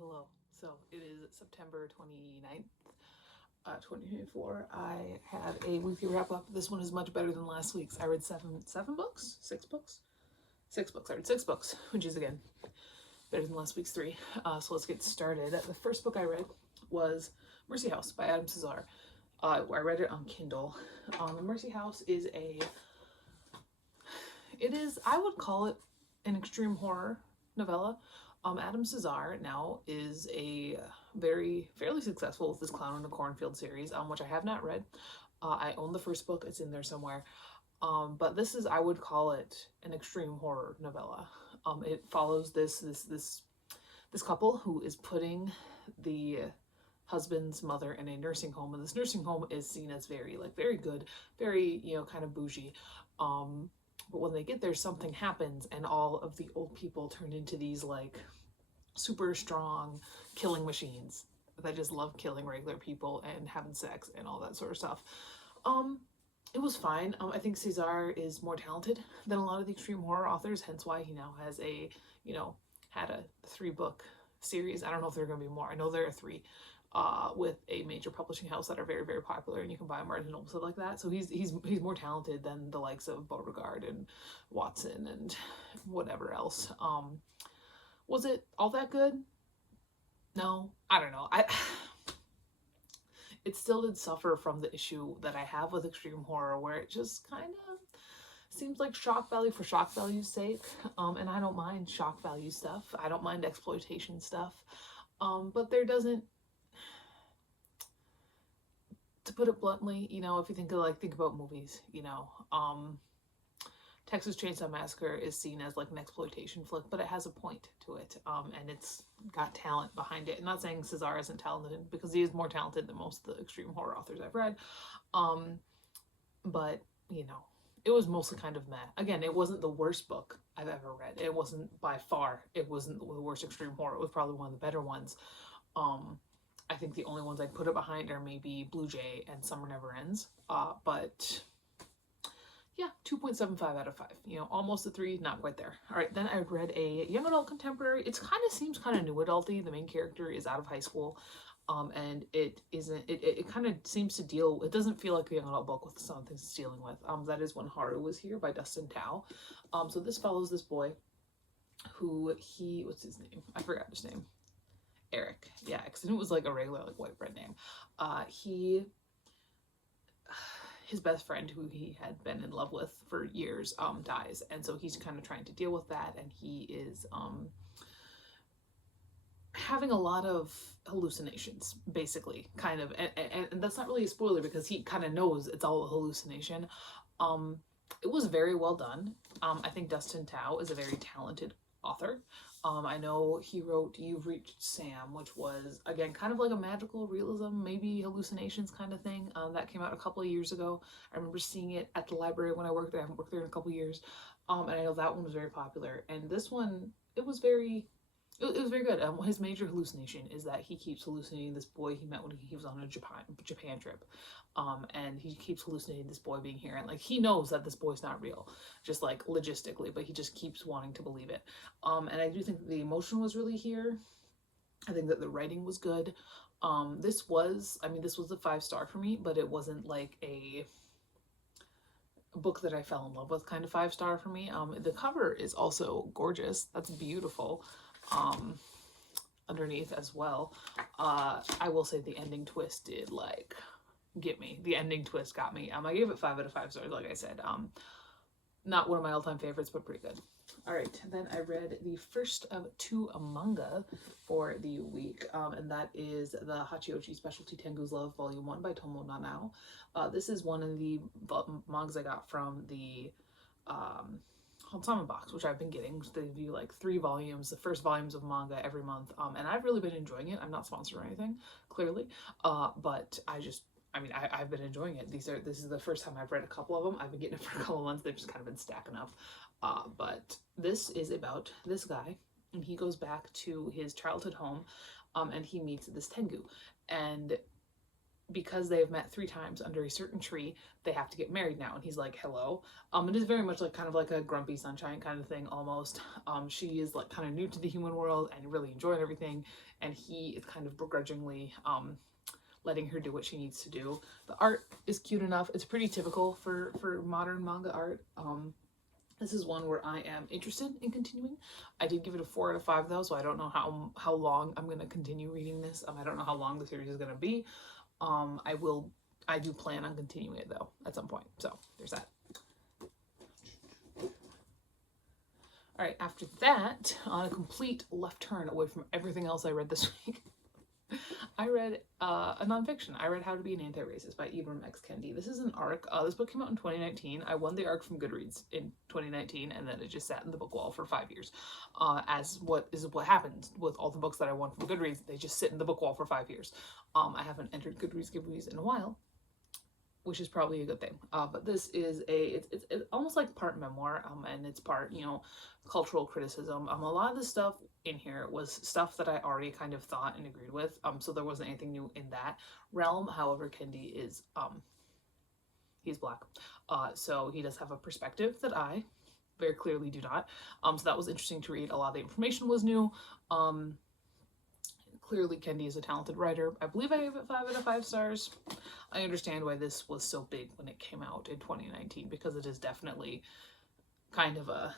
Hello. So it is September 29th, 2024. I have a weekly wrap up. This one is much better than last week's. I read seven books, six books, six books. I read six books, which is again better than last week's three. So let's get started. The first book I read was Mercy House by Adam Cesar. I read it on Kindle. Mercy House is I would call it an extreme horror novella. Adam Cesar now is a fairly successful with this Clown in a Cornfield series, which I have not read. I own the first book; it's in there somewhere. But I would call it an extreme horror novella. It follows this couple who is putting the husband's mother in a nursing home, and this nursing home is seen as very good, very kind of bougie. But when they get there, something happens, and all of the old people turn into these super strong killing machines that just love killing regular people and having sex and all that sort of stuff. It was fine. I think Cesar is more talented than a lot of the extreme horror authors, hence why he now has had a 3-book series. I don't know if there are going to be more. I know there are 3. With a major publishing house that are very popular, and you can buy them and stuff like that. So he's more talented than the likes of Beauregard and Watson and whatever else. Was it all that good? No, I don't know. It still did suffer from the issue that I have with extreme horror, where it just kind of seems like shock value for shock value's sake. And I don't mind shock value stuff. I don't mind exploitation stuff. But there doesn't, to put it bluntly, if you think about movies, Texas Chainsaw Massacre is seen as an exploitation flick, but it has a point to it, and it's got talent behind it. I'm not saying Cesar isn't talented, because he is more talented than most of the extreme horror authors I've read, but it was mostly kind of meh. Again, it wasn't the worst book I've ever read. It wasn't by far. It wasn't the worst extreme horror. It was probably one of the better ones. I think the only ones I'd put it behind are maybe Blue Jay and Summer Never Ends. But yeah, 2.75 out of 5. Almost a 3, not quite there. All right, then I read a young adult contemporary. It seems kind of new adulty. The main character is out of high school, and it kind of seems to deal. It doesn't feel like a young adult book with some things it's dealing with. That is When Haru Was Here by Dustin Tao. So this follows this boy, who what's his name? I forgot his name. Eric, yeah, because it was a regular white bread name. His best friend, who he had been in love with for years, dies, and so he's kind of trying to deal with that, and he is having a lot of hallucinations, basically, kind of, and that's not really a spoiler because he kind of knows it's all a hallucination. It was very well done. I think Dustin Tao is a very talented author. I know he wrote You've Reached Sam, which was, again, kind of like a magical realism, maybe hallucinations kind of thing. That came out a couple of years ago. I remember seeing it at the library when I worked there. I haven't worked there in a couple of years. And I know that one was very popular. And this one, it was very good. His major hallucination is that he keeps hallucinating this boy he met when he was on a Japan trip. And he keeps hallucinating this boy being here, and he knows that this boy's not real, just logistically, but he just keeps wanting to believe it. And I do think the emotion was really here. I think that the writing was good. This was a 5-star for me, but it wasn't a book that I fell in love with kind of 5-star for me. The cover is also gorgeous. That's beautiful. Underneath as well. I will say the ending twist did get me. The ending twist got me. I gave it 5 out of 5 stars, like I said. Not one of my all-time favorites, but pretty good. All right, then I read the first of 2 manga for the week, and that is the Hachioji Specialty Tengu's Love Volume 1 by Tomo Nanao. This is one of the mangas I got from the Hansama box, which I've been getting. They do 3 volumes, the first volumes of manga every month, and I've really been enjoying it. I'm not sponsored or anything, clearly, but I've been enjoying it. This is the first time I've read a couple of them. I've been getting it for a couple of months. They've just kind of been stacking up. But this is about this guy, and he goes back to his childhood home, and he meets this Tengu. And because they have met 3 times under a certain tree, they have to get married now. And he's like, hello. It is very much like kind of like a grumpy sunshine kind of thing almost. She is like kind of new to the human world and really enjoying everything. And he is kind of begrudgingly letting her do what she needs to do. The art is cute enough. It's pretty typical for modern manga art. This is one where I am interested in continuing. I did give it a 4 out of 5 though, so I don't know how long I'm gonna continue reading this. I don't know how long the series is gonna be. I do plan on continuing it though at some point. So there's that. All right, after that, on a complete left turn away from everything else I read this week, I read a nonfiction. I read How to Be an Anti-Racist by Ibram X. Kendi. This is an arc. This book came out in 2019. I won the arc from Goodreads in 2019, and then it just sat in the book wall for 5 years. What happens with all the books that I won from Goodreads. They just sit in the book wall for 5 years. I haven't entered Goodreads giveaways in a while, which is probably a good thing. But this is it's almost like part memoir, and it's part, cultural criticism. A lot of the stuff in here was stuff that I already kind of thought and agreed with. So there wasn't anything new in that realm. However, Kendi is, he's Black. So he does have a perspective that I very clearly do not. So that was interesting to read. A lot of the information was new. Clearly Kendi is a talented writer. I believe I gave it 5 out of 5 stars. I understand why this was so big when it came out in 2019, because it is definitely kind of a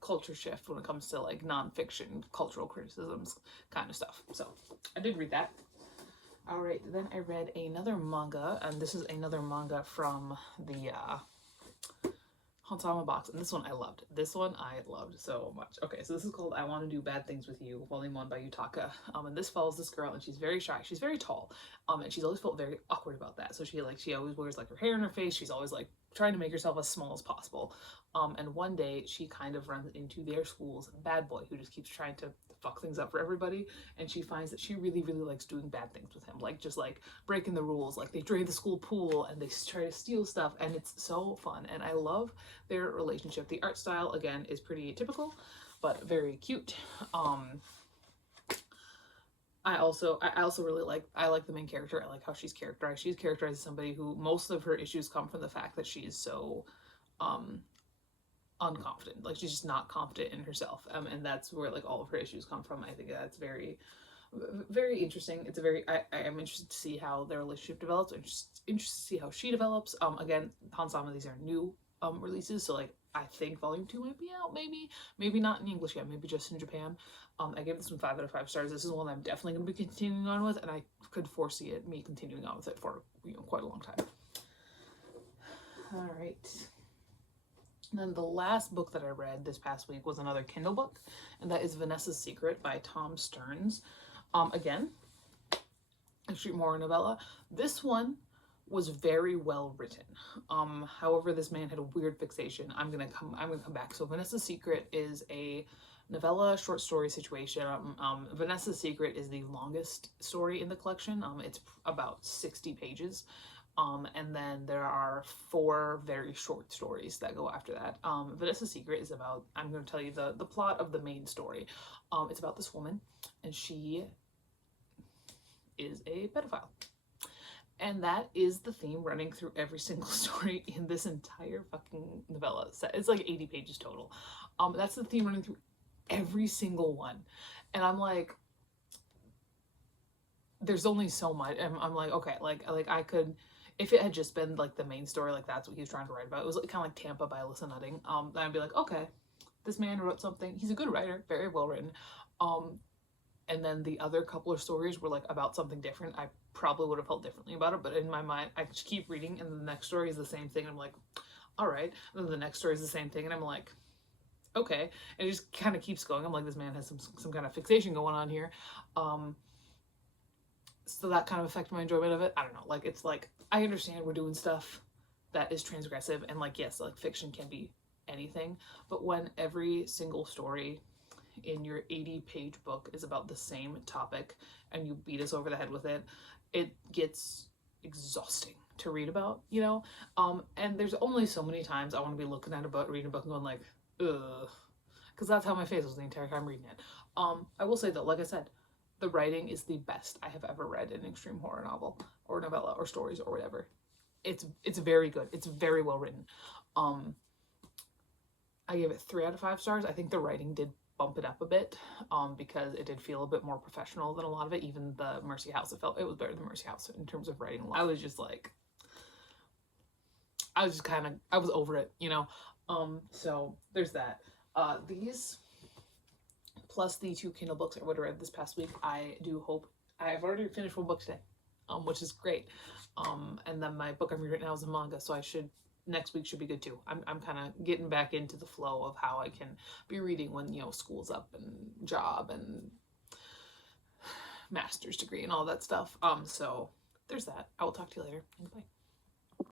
culture shift when it comes to like nonfiction cultural criticisms kind of stuff. So I did read that. All right, then I read another manga, and this is another manga from the Hansama box, and this one I loved. This one I loved so much. Okay, so this is called I Want to Do Bad Things with You, Volume 1 by Yutaka. And this follows this girl, and she's very shy. She's very tall, and she's always felt very awkward about that. So she always wears like her hair in her face. She's always like trying to make herself as small as possible. And one day she kind of runs into their school's bad boy who just keeps trying to fuck things up for everybody, and she finds that she really likes doing bad things with him, like just like breaking the rules. Like they drain the school pool and they try to steal stuff, and it's so fun, and I love their relationship. The art style again is pretty typical but very cute. I also really like the main character. I like how she's characterized. She's characterized as somebody who most of her issues come from the fact that she's so unconfident. Like she's just not confident in herself, and that's where like all of her issues come from. I think that's very interesting. It's a very I am interested to see how their relationship develops. Interested to see how she develops. Again, Hansama, these are new releases, so like I think volume 2 might be out, maybe not in English yet, maybe just in Japan. I gave this one 5 out of 5 stars. This is one I'm definitely going to be continuing on with, and I could foresee me continuing on with it for quite a long time. All right. And then the last book that I read this past week was another Kindle book, and that is Vanessa's Secret by Tom Stearns. Again, extreme horror novella. This one was very well written. However, this man had a weird fixation. I'm gonna come back. So Vanessa's Secret is a novella short story situation. Vanessa's Secret is the longest story in the collection. It's about 60 pages. And then there are 4 very short stories that go after that. Vanessa's Secret is about, I'm going to tell you the plot of the main story. It's about this woman, and she is a pedophile. And that is the theme running through every single story in this entire fucking novella set. It's like 80 pages total. That's the theme running through every single one. And I'm like, there's only so much. I'm like, okay, like I could, if it had just been like the main story, like that's what he was trying to write about. It was like, kind of like Tampa by Alyssa Nutting. Then I'd be like, okay, this man wrote something. He's a good writer, very well written. And then the other couple of stories were like about something different. I probably would have felt differently about it, but in my mind, I just keep reading, and the next story is the same thing. And I'm like, all right. And then the next story is the same thing, and I'm like, okay. And it just kind of keeps going. I'm like, this man has some kind of fixation going on here. So that kind of affected my enjoyment of it. I don't know. Like, it's like, I understand we're doing stuff that is transgressive, and like, yes, like fiction can be anything, but when every single story in your 80-page book is about the same topic and you beat us over the head with it, it gets exhausting to read about, and there's only so many times I want to be looking at a book, reading a book and going like, ugh, because that's how my face was the entire time reading it. I will say though, like I said, The writing is the best I have ever read in an extreme horror novel or novella or stories or whatever. It's very good. It's very well written. I gave it 3 out of 5 stars. I think the writing did bump it up a bit, because it did feel a bit more professional than a lot of it. Even the Mercy House, it was better than Mercy House in terms of writing. I was just like, I was over it, you know. So there's that. These plus the 2 Kindle books I would have read this past week. I do hope I've already finished 1 book today, which is great. And then my book I'm reading right now is a manga, so next week should be good too. I'm kind of getting back into the flow of how I can be reading when, you know, school's up and job and master's degree and all that stuff. So there's that. I will talk to you later. Bye.